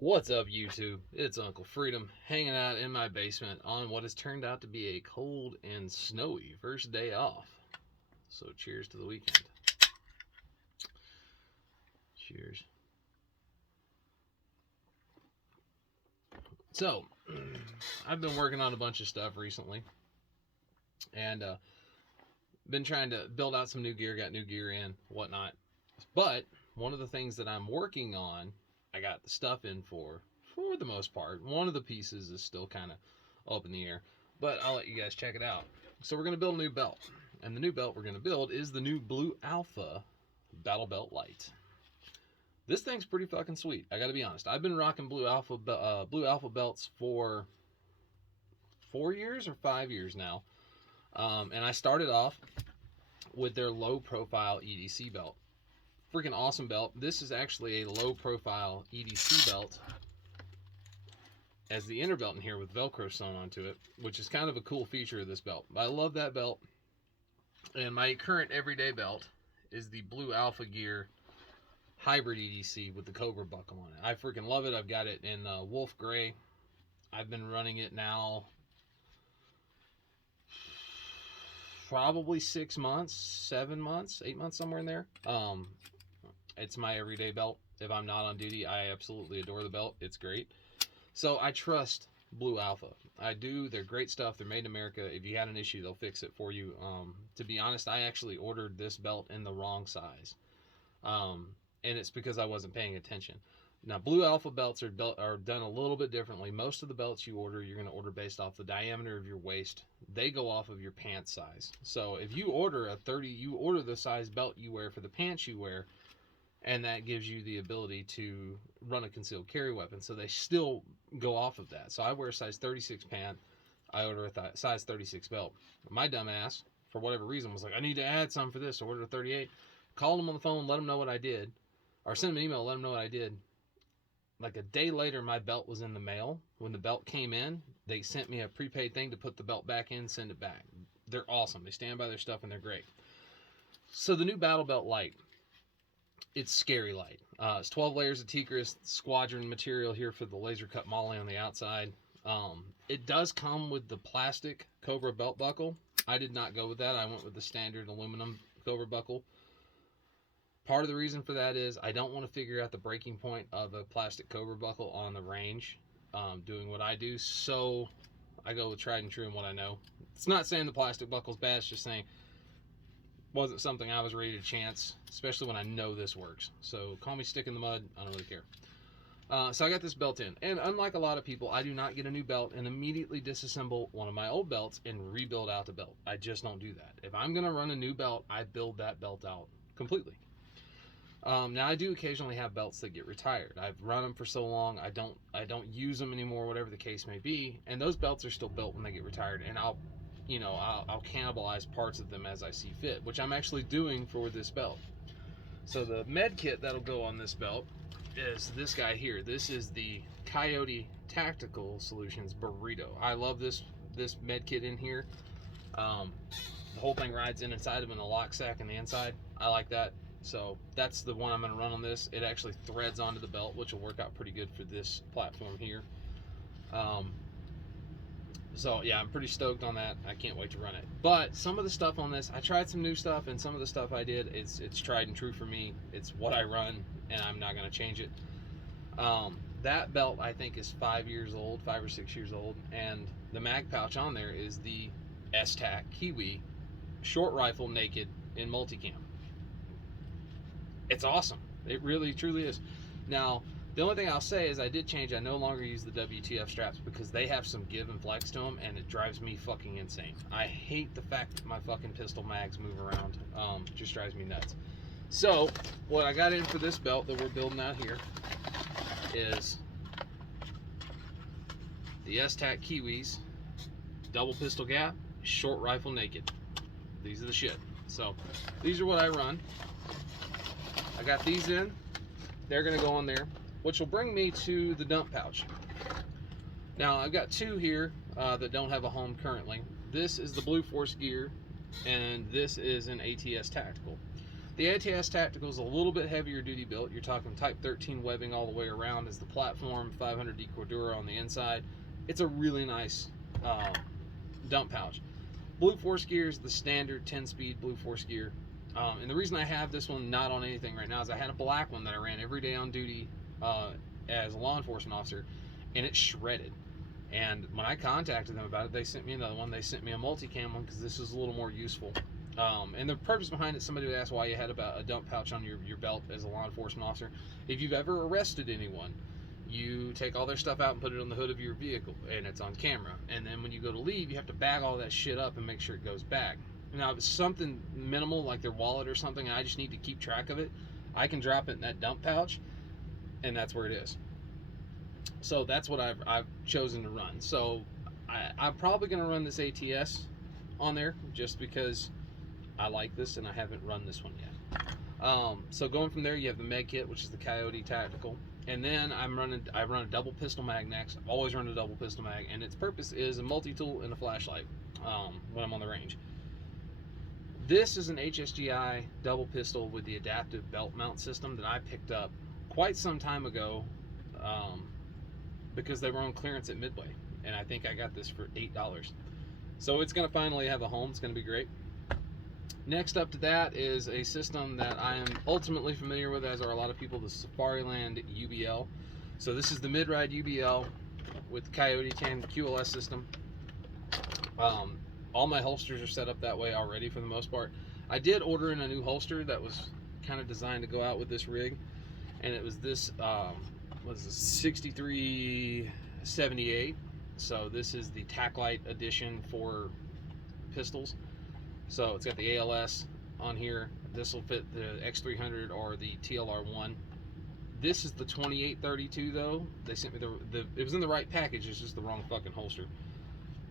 What's up, YouTube? It's Uncle Freedom hanging out in my basement on what has turned out to be a cold and snowy first day off. So, cheers to the weekend. Cheers. So, I've been working on a bunch of stuff recently and been trying to build out some new gear, got new gear in, whatnot. But one of the things that I'm working on, I got the stuff in for the most part. One of the pieces is still kind of up in the air, but I'll let you guys check it out. So we're going to build a new belt, and the new belt we're going to build is the new Blue Alpha Battle Belt Lite. This thing's pretty fucking sweet. I got to be honest. I've been rocking Blue Alpha belts for 4 years or 5 years now, and I started off with their low profile EDC belt. Freaking awesome belt. This is actually a low profile EDC belt as the inner belt in here with Velcro sewn onto it, which is kind of a cool feature of this belt. I love that belt. And my current everyday belt is the Blue Alpha Gear Hybrid EDC with the Cobra buckle on it. I freaking love it. I've got it in Wolf Gray. I've been running it now probably 6 months, 7 months, 8 months, somewhere in there. It's my everyday belt. If I'm not on duty, I absolutely adore the belt. It's great. So I trust Blue Alpha. I do. They're great stuff. They're made in America. If you had an issue, they'll fix it for you. To be honest, I actually ordered this belt in the wrong size. And it's because I wasn't paying attention. Now, Blue Alpha belts are done a little bit differently. Most of the belts you order, you're going to order based off the diameter of your waist. They go off of your pants size. So if you order you order the size belt you wear for the pants you wear, and that gives you the ability to run a concealed carry weapon. So they still go off of that. So I wear a size 36 pant. I order a size 36 belt. My dumb ass, for whatever reason, was like, I need to add some for this. So I ordered a 38. Called them on the phone, let them know what I did. Or send them an email, let them know what I did. Like a day later, my belt was in the mail. When the belt came in, they sent me a prepaid thing to put the belt back in, send it back. They're awesome. They stand by their stuff, and they're great. So the new Battle Belt Lite, it's scary light. It's 12 layers of Tigris squadron material here for the laser cut molle on the outside. It does come with the plastic Cobra belt buckle. I did not go with that. I went with the standard aluminum Cobra buckle. Part of the reason for that is I don't want to figure out the breaking point of a plastic Cobra buckle on the range, doing what I do. So I go with tried and true and what I know. It's not saying the plastic buckle's bad. It's just saying wasn't something I was ready to chance, especially when I know this works. So call me stick in the mud. I don't really care. So I got this belt in. And unlike a lot of people, I do not get a new belt and immediately disassemble one of my old belts and rebuild out the belt. I just don't do that. If I'm going to run a new belt, I build that belt out completely. Now I do occasionally have belts that get retired. I've run them for so long, I don't use them anymore, whatever the case may be. And those belts are still built when they get retired. And I'll cannibalize parts of them as I see fit, which I'm actually doing for this belt. So the med kit that'll go on this belt is this guy here. This is the Coyote Tactical Solutions Burrito. I love this med kit in here. The whole thing rides inside of a lock sack on the inside. I like that. So that's the one I'm going to run on this. It actually threads onto the belt, which will work out pretty good for this platform here. So yeah, I'm pretty stoked on that. I can't wait to run it. But some of the stuff on this, I tried some new stuff, and some of the stuff I did, it's tried and true for me. It's what I run, and I'm not going to change it. That belt I think is 5 years old, 5 or 6 years old, and the mag pouch on there is the STAC Kiwi short rifle naked in multicam. It's awesome. It really truly is. Now, the only thing I'll say is I did change. I no longer use the WTF straps because they have some give and flex to them, and it drives me fucking insane. I hate the fact that my fucking pistol mags move around. Just drives me nuts. So, what I got in for this belt that we're building out here is the STAC Kiwis, double pistol gap, short rifle naked. These are the shit. So, these are what I run. I got these in. They're going to go on there, which will bring me to the dump pouch. Now, I've got two here that don't have a home currently. This is the Blue Force Gear, and this is an ATS Tactical. The ATS Tactical is a little bit heavier duty built. You're talking Type 13 webbing all the way around as the platform, 500D Cordura on the inside. It's a really nice dump pouch. Blue force gear is the standard 10-speed blue force gear. And the reason I have this one not on anything right now is I had a black one that I ran every day on duty as a law enforcement officer, and it shredded. And when I contacted them about it, they sent me another one. They sent me a multicam one because this is a little more useful. And the purpose behind it, somebody would ask why you had about a dump pouch on your belt as a law enforcement officer. If you've ever arrested anyone, you take all their stuff out and put it on the hood of your vehicle, and it's on camera. And then when you go to leave, you have to bag all that shit up and make sure it goes back. Now, if it's something minimal like their wallet or something, and I just need to keep track of it, I can drop it in that dump pouch, and that's where it is. So that's what I've chosen to run. So I'm probably going to run this ATS on there just because I like this and I haven't run this one yet. So going from there, you have the med kit, which is the Coyote Tactical, and then I run a double pistol mag next. I've always run a double pistol mag, and its purpose is a multi-tool and a flashlight when I'm on the range. This is an HSGI double pistol with the adaptive belt mount system that I picked up quite some time ago because they were on clearance at Midway, and I think I got this for $8. So it's going to finally have a home. It's going to be great. Next up to that is a system that I am ultimately familiar with, as are a lot of people, the Safariland UBL. So this is the mid-ride UBL with Coyote 10 QLS system. All my holsters are set up that way already for the most part. I did order in a new holster that was kind of designed to go out with this rig, and it was this, what is this, 6378. So this is the Lite edition for pistols. So it's got the ALS on here. This will fit the X300 or the TLR1. This is the 2832 though. They sent me it was in the right package, it's just the wrong fucking holster.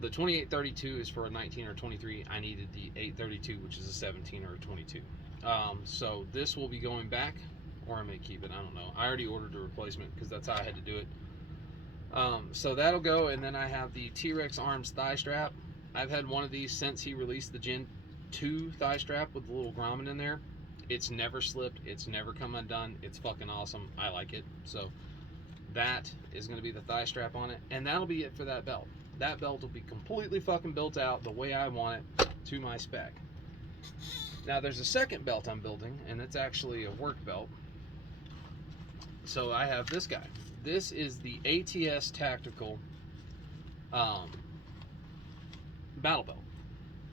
The 2832 is for a 19 or 23. I needed the 832, which is a 17 or a 22. So this will be going back, or I may keep it, I don't know. I already ordered a replacement because that's how I had to do it. So that'll go, and then I have the T-Rex Arms thigh strap. I've had one of these since he released the Gen 2 thigh strap with the little grommet in there. It's never slipped, it's never come undone. It's fucking awesome. I like it. So that is going to be the thigh strap on it, and that'll be it for that belt. That belt will be completely fucking built out the way I want it, to my spec. Now there's a second belt I'm building, and it's actually a work belt. So I have this guy. This is the ATS Tactical battle belt.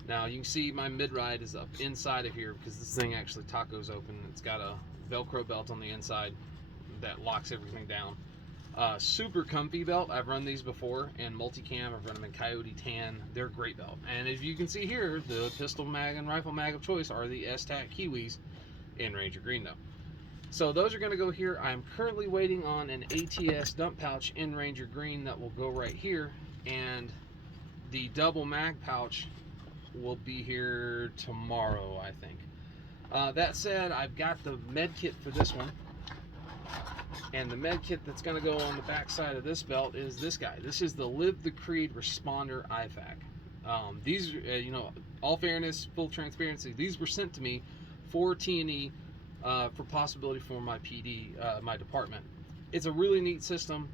Now you can see my mid-ride is up inside of here because this thing actually tacos open. It's got a Velcro belt on the inside that locks everything down. Super comfy belt. I've run these before in multicam. I've run them in Coyote Tan. They're a great belt. And as you can see here, the pistol mag and rifle mag of choice are the S-Tac Kiwis in Ranger Green though. So those are going to go here. I'm currently waiting on an ATS dump pouch in Ranger Green that will go right here, and the double mag pouch will be here tomorrow, I think. That said, I've got the med kit for this one. And the med kit that's going to go on the back side of this belt is this guy. This is the Live the Creed Responder IFAK. These, you know, all fairness, full transparency, these were sent to me for T&E for possibility for my PD, my department. It's a really neat system.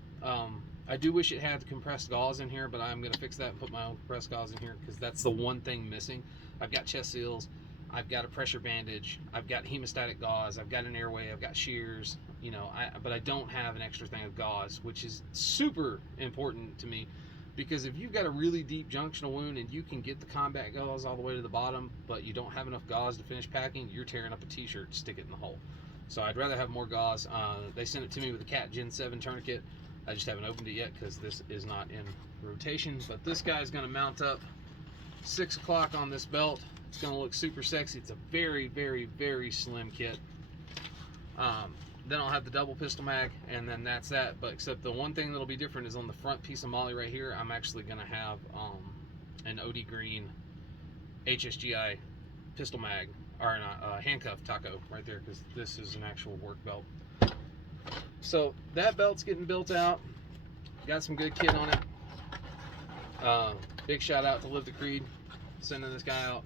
I do wish it had compressed gauze in here, but I'm going to fix that and put my own compressed gauze in here because that's the one thing missing. I've got chest seals, I've got a pressure bandage, I've got hemostatic gauze, I've got an airway, I've got shears, you know, but I don't have an extra thing of gauze, which is super important to me because if you've got a really deep junctional wound and you can get the combat gauze all the way to the bottom, but you don't have enough gauze to finish packing, you're tearing up a t-shirt to stick it in the hole. So I'd rather have more gauze. They sent it to me with a Cat Gen 7 tourniquet. I just haven't opened it yet because this is not in rotation, but this guy's going to mount up 6 o'clock on this belt. It's going to look super sexy. It's a very, very, very slim kit. Then I'll have the double pistol mag, and then that's that. But except the one thing that'll be different is on the front piece of Molly right here, I'm actually going to have an OD Green HSGI pistol mag, or a handcuff taco right there, because this is an actual work belt. So that belt's getting built out. Got some good kit on it. Big shout out to Live the Creed, sending this guy out.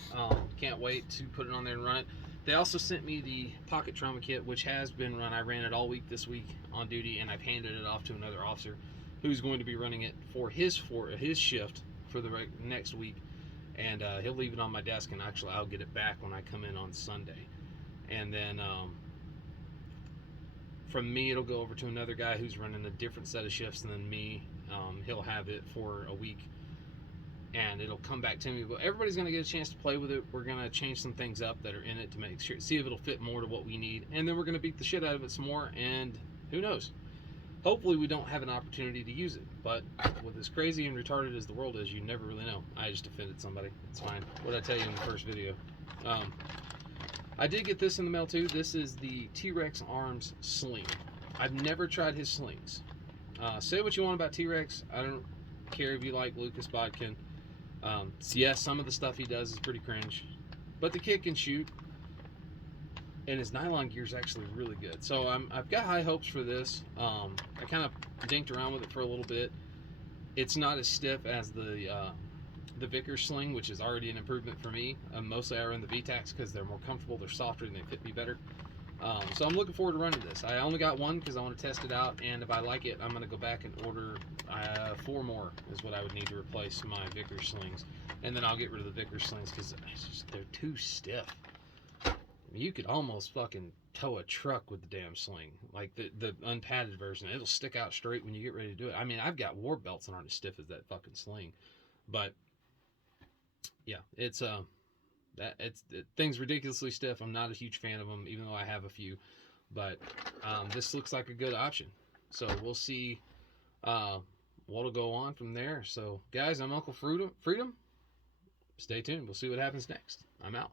Can't wait to put it on there and run it. They also sent me the pocket trauma kit, which has been run. I ran it all week this week on duty, and I've handed it off to another officer who's going to be running it for his shift for the next week. And he'll leave it on my desk, and actually I'll get it back when I come in on Sunday. And then from me, it'll go over to another guy who's running a different set of shifts than me. He'll have it for a week, and it'll come back to me. But everybody's going to get a chance to play with it. We're going to change some things up that are in it to make sure, see if it'll fit more to what we need. And then we're going to beat the shit out of it some more, and who knows? Hopefully we don't have an opportunity to use it. But with as crazy and retarded as the world is, you never really know. I just offended somebody. It's fine. What did I tell you in the first video? I did get this in the mail too. This is the T-Rex Arms sling. I've never tried his slings. Say what you want about T-Rex. I don't care if you like Lucas Bodkin. So yes, some of the stuff he does is pretty cringe, but the kid can shoot, and his nylon gear is actually really good. So I've got high hopes for this. I kind of dinked around with it for a little bit. It's not as stiff as the Vickers sling, which is already an improvement for me. Mostly I run the VTACs because they're more comfortable, they're softer, and they fit me better. So I'm looking forward to running this. I only got one because I want to test it out, and if I like it, I'm going to go back and order 4 more is what I would need to replace my Vickers slings. And then I'll get rid of the Vickers slings because they're too stiff. I mean, you could almost fucking tow a truck with the damn sling. Like the unpadded version. It'll stick out straight when you get ready to do it. I mean, I've got war belts that aren't as stiff as that fucking sling. But yeah, it's thing's ridiculously stiff. I'm not a huge fan of them, even though I have a few. But this looks like a good option. So we'll see what'll go on from there. So guys, I'm Uncle Freedom. Stay tuned. We'll see what happens next. I'm out.